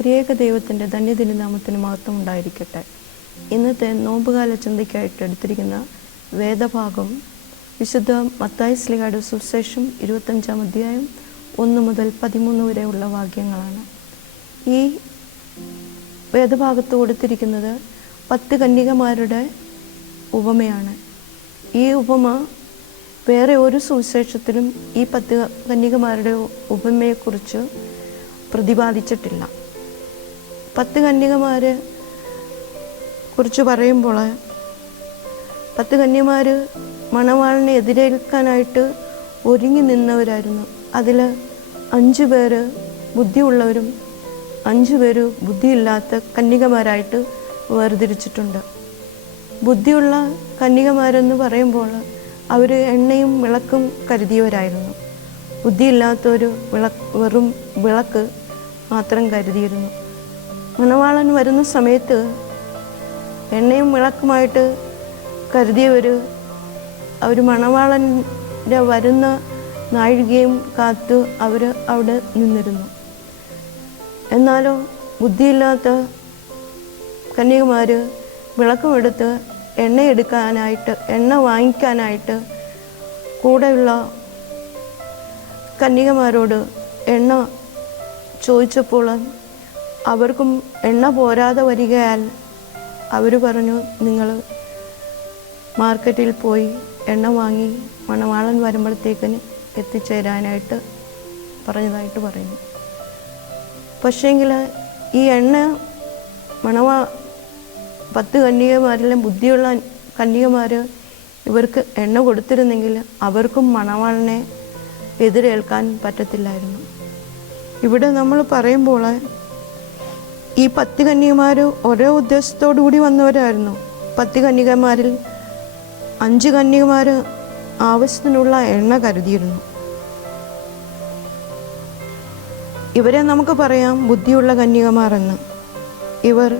പ്രിയേക ദൈവത്തിൻ്റെ ധന്യദിന നാമത്തിന് മഹത്വം ഉണ്ടായിരിക്കട്ടെ. ഇന്നത്തെ നോമ്പുകാല ചിന്തയ്ക്കായിട്ട് എടുത്തിരിക്കുന്ന വേദഭാഗം വിശുദ്ധ മത്തായി ശ്ലീഹായുടെ സുവിശേഷം 25-ാം അധ്യായം 1 മുതൽ 13 വരെയുള്ള വാക്യങ്ങളാണ്. ഈ വേദഭാഗത്ത് കൊടുത്തിരിക്കുന്നത് 10 കന്യകമാരുടെ ഉപമയാണ്. ഈ ഉപമ വേറെ ഒരു സുവിശേഷത്തിലും ഈ 10 കന്യകമാരുടെ ഉപമയെക്കുറിച്ച് പ്രതിപാദിച്ചിട്ടില്ല. 10 കന്യകമാരെ കുറിച്ച് പറയുമ്പോൾ 10 കന്യകമാർ മണവാളിനെ എതിരേൽക്കാനായിട്ട് ഒരുങ്ങി നിന്നവരായിരുന്നു. അതിൽ 5 പേര് ബുദ്ധിയുള്ളവരും 5 പേര് ബുദ്ധിയില്ലാത്ത കന്യകമാരായിട്ട് വേർതിരിച്ചിട്ടുണ്ട്. ബുദ്ധിയുള്ള കന്യകമാരെന്ന് പറയുമ്പോൾ അവർ എണ്ണയും വിളക്കും കരുതിയവരായിരുന്നു. ബുദ്ധിയില്ലാത്തൊരു വെറും വിളക്ക് മാത്രം കരുതിയിരുന്നു. മണവാളൻ വരുന്ന സമയത്ത് എണ്ണയും വിളക്കുമായിട്ട് കരുതിയവർ അവർ മണവാളൻ്റെ വരുന്ന നാഴികയും കാത്ത് അവർ അവിടെ നിന്നിരുന്നു. എന്നാലോ ബുദ്ധിയില്ലാത്ത കന്യകമാർ വിളക്കുമെടുത്ത് എണ്ണ വാങ്ങിക്കാനായിട്ട് കൂടെയുള്ള കന്യകമാരോട് എണ്ണ ചോദിച്ചപ്പോൾ അവർക്കും എണ്ണ പോരാതെ വരികയാൽ അവർ പറഞ്ഞു, നിങ്ങൾ മാർക്കറ്റിൽ പോയി എണ്ണ വാങ്ങി മണവാളൻ വരുമ്പോഴത്തേക്കിന് എത്തിച്ചേരാനായിട്ട് പറഞ്ഞതായിട്ട് പറയുന്നു. പക്ഷേങ്കിൽ ഈ എണ്ണ 10 കന്യകമാരെല്ലാം ബുദ്ധിയുള്ള കന്യകമാർ ഇവർക്ക് എണ്ണ കൊടുത്തിരുന്നെങ്കിൽ അവർക്കും മണവാളനെ എതിരേൽക്കാൻ പറ്റത്തില്ലായിരുന്നു. ഇവിടെ നമ്മൾ പറയുമ്പോൾ ഈ 10 കന്യകമാർ ഓരോ ഉദ്ദേശത്തോടു കൂടി വന്നവരായിരുന്നു. 10 കന്യകമാരിൽ 5 കന്യകമാർ ആവശ്യത്തിനുള്ള എണ്ണ കരുതിയിരുന്നു. ഇവരെ നമുക്ക് പറയാം ബുദ്ധിയുള്ള കന്യകമാർ എന്ന്. ഇവർ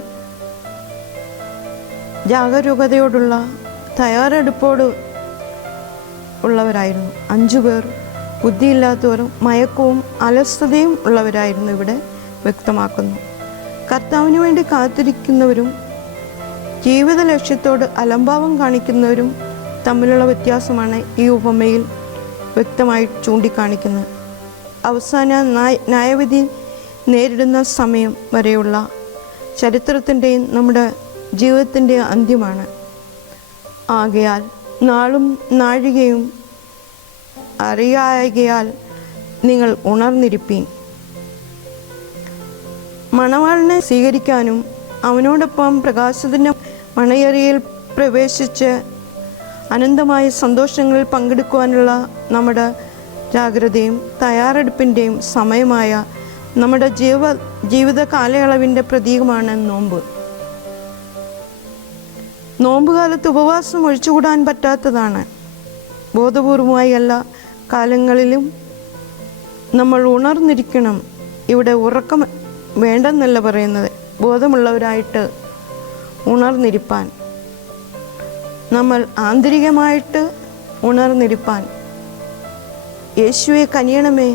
ജാഗരൂകതയോടുള്ള തയ്യാറെടുപ്പോട് ഉള്ളവരായിരുന്നു. 5 പേർ ബുദ്ധിയില്ലാത്തവരും മയക്കവും അലസതയും ഉള്ളവരായിരുന്നു ഇവിടെ വ്യക്തമാക്കുന്നു. കർത്താവിന് വേണ്ടി കാത്തിരിക്കുന്നവരും ജീവിത ലക്ഷ്യത്തോട് അലംഭാവം കാണിക്കുന്നവരും തമ്മിലുള്ള വ്യത്യാസമാണ് ഈ ഉപമയിൽ വ്യക്തമായി ചൂണ്ടിക്കാണിക്കുന്നത്. അവസാന ന്യായവിധി നേരിടുന്ന സമയം വരെയുള്ള ചരിത്രത്തിൻ്റെയും നമ്മുടെ ജീവിതത്തിൻ്റെ അന്ത്യമാണ്. ആകയാൽ നാളും നാഴികയും അറിയായകയാൽ നിങ്ങൾ ഉണർന്നിരിപ്പീൻ. മണവാളനെ സ്വീകരിക്കാനും അവനോടൊപ്പം പ്രകാശത്തിൻ്റെ മണയറിയിൽ പ്രവേശിച്ച് അനന്തമായ സന്തോഷങ്ങളിൽ പങ്കെടുക്കുവാനുള്ള നമ്മുടെ ജാഗ്രതയും തയ്യാറെടുപ്പിൻ്റെയും സമയമായ നമ്മുടെ ജീവിത കാലയളവിൻ്റെ പ്രതീകമാണ് നോമ്പ്. നോമ്പുകാലത്ത് ഉപവാസം ഒഴിച്ചുകൂടാൻ പറ്റാത്തതാണ്. ബോധപൂർവമായി എല്ലാ കാലങ്ങളിലും നമ്മൾ ഉണർന്നിരിക്കണം. ഇവിടെ ഉറക്കം വേണ്ടെന്നല്ല പറയുന്നത്, ബോധമുള്ളവരായിട്ട് ഉണർന്നിരിപ്പാൻ, നമ്മൾ ആന്തരികമായിട്ട് ഉണർന്നിരിപ്പാൻ, യേശുവെ കനിയണമേ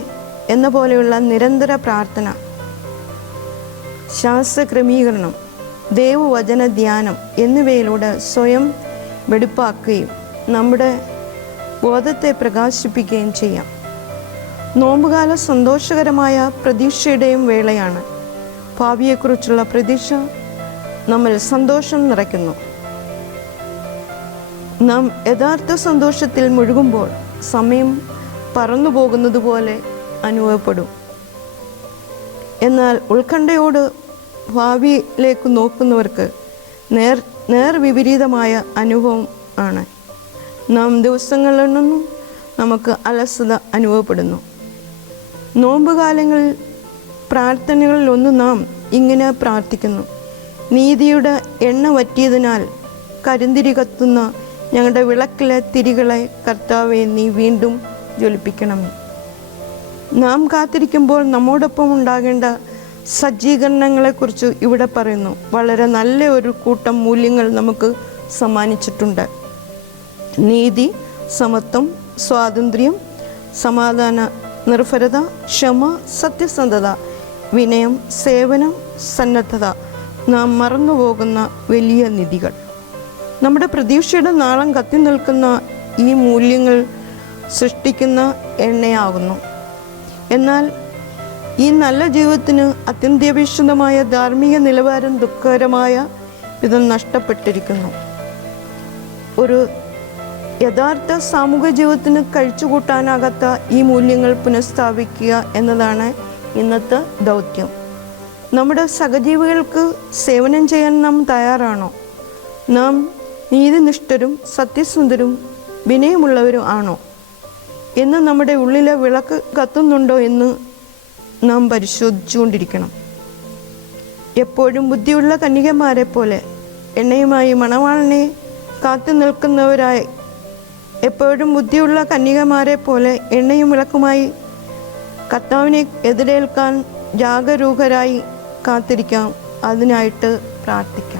എന്ന പോലെയുള്ള നിരന്തര പ്രാർത്ഥന, ശാസ്ത്രക്രമീകരണം, ദൈവവചന ധ്യാനം എന്നിവയിലൂടെ സ്വയം വെടിപ്പാക്കുകയും നമ്മുടെ ബോധത്തെ പ്രകാശിപ്പിക്കുകയും ചെയ്യാം. നോമ്പുകാല സന്തോഷകരമായ പ്രതീക്ഷയുടെയും വേളയാണ്. ഭാവിയെക്കുറിച്ചുള്ള പ്രതീക്ഷ നമ്മിൽ സന്തോഷം നിറയ്ക്കുന്നു. നാം യഥാർത്ഥ സന്തോഷത്തിൽ മുഴുകുമ്പോൾ സമയം പറന്നു പോകുന്നത് പോലെ അനുഭവപ്പെടും. എന്നാൽ ഉത്കണ്ഠയോട് ഭാവിയിലേക്ക് നോക്കുന്നവർക്ക് നേർവിപരീതമായ അനുഭവം ആണ്. നാം ദിവസങ്ങളിൽ നിന്നും നമുക്ക് അലസത അനുഭവപ്പെടുന്നു. നോമ്പുകാലങ്ങളിൽ പ്രാർത്ഥനകളിലൊന്ന് നാം ഇങ്ങനെ പ്രാർത്ഥിക്കുന്നു: നീതിയുടെ എണ്ണ വറ്റിയതിനാൽ കരിന്തിരി കത്തുന്ന ഞങ്ങളുടെ വിളക്കിലെ തിരികളെ കർത്താവെ നീ വീണ്ടും ജ്വലിപ്പിക്കണമേ. നാം കാത്തിരിക്കുമ്പോൾ നമ്മോടൊപ്പം ഉണ്ടാകേണ്ട സജ്ജീകരണങ്ങളെക്കുറിച്ച് ഇവിടെ പറയുന്നു. വളരെ നല്ല ഒരു കൂട്ടം മൂല്യങ്ങൾ നമുക്ക് സമ്മാനിച്ചിട്ടുണ്ട്. നീതി, സമത്വം, സ്വാതന്ത്ര്യം, സമാധാന, നിർഭരത, ക്ഷമ, സത്യസന്ധത വിനയം, സേവനം, സന്നദ്ധത നാം മറന്നുപോകുന്ന വലിയ നിധികൾ. നമ്മുടെ പ്രതീക്ഷയുടെ നാളം കത്തി നിൽക്കുന്ന ഈ മൂല്യങ്ങൾ സൃഷ്ടിക്കുന്ന എണ്ണയാകുന്നു. എന്നാൽ ഈ നല്ല ജീവിതത്തിന് അത്യന്താപേക്ഷിതമായ ധാർമ്മിക നിലവാരം ദുഃഖകരമായ വിധം നഷ്ടപ്പെട്ടിരിക്കുന്നു. ഒരു യഥാർത്ഥ സാമൂഹിക ജീവിതത്തിന് കഴിച്ചുകൂട്ടാനാകാത്ത ഈ മൂല്യങ്ങൾ പുനഃസ്ഥാപിക്കുക എന്നതാണ് ഇന്നത്തെ ദൗത്യം. നമ്മുടെ സഹജീവികൾക്ക് സേവനം ചെയ്യാൻ നാം തയ്യാറാണോ? നാം നീതിനിഷ്ഠരും സത്യസന്ധരും വിനയമുള്ളവരും ആണോ എന്ന് നമ്മുടെ ഉള്ളിലെ വിളക്ക് കത്തുന്നുണ്ടോ എന്ന് നാം പരിശോധിച്ചുകൊണ്ടിരിക്കണം. എപ്പോഴും ബുദ്ധിയുള്ള കന്യകമാരെ പോലെ എണ്ണയുമായി മണവാളനെ കാത്തു നിൽക്കുന്നവരായി, എപ്പോഴും ബുദ്ധിയുള്ള കന്യകമാരെ പോലെ എണ്ണയും വിളക്കുമായി കർത്താവിനെ എതിരേൽക്കാൻ ജാഗരൂകരായി കാത്തിരിക്കാം. അതിനായിട്ട് പ്രാർത്ഥിക്കാം.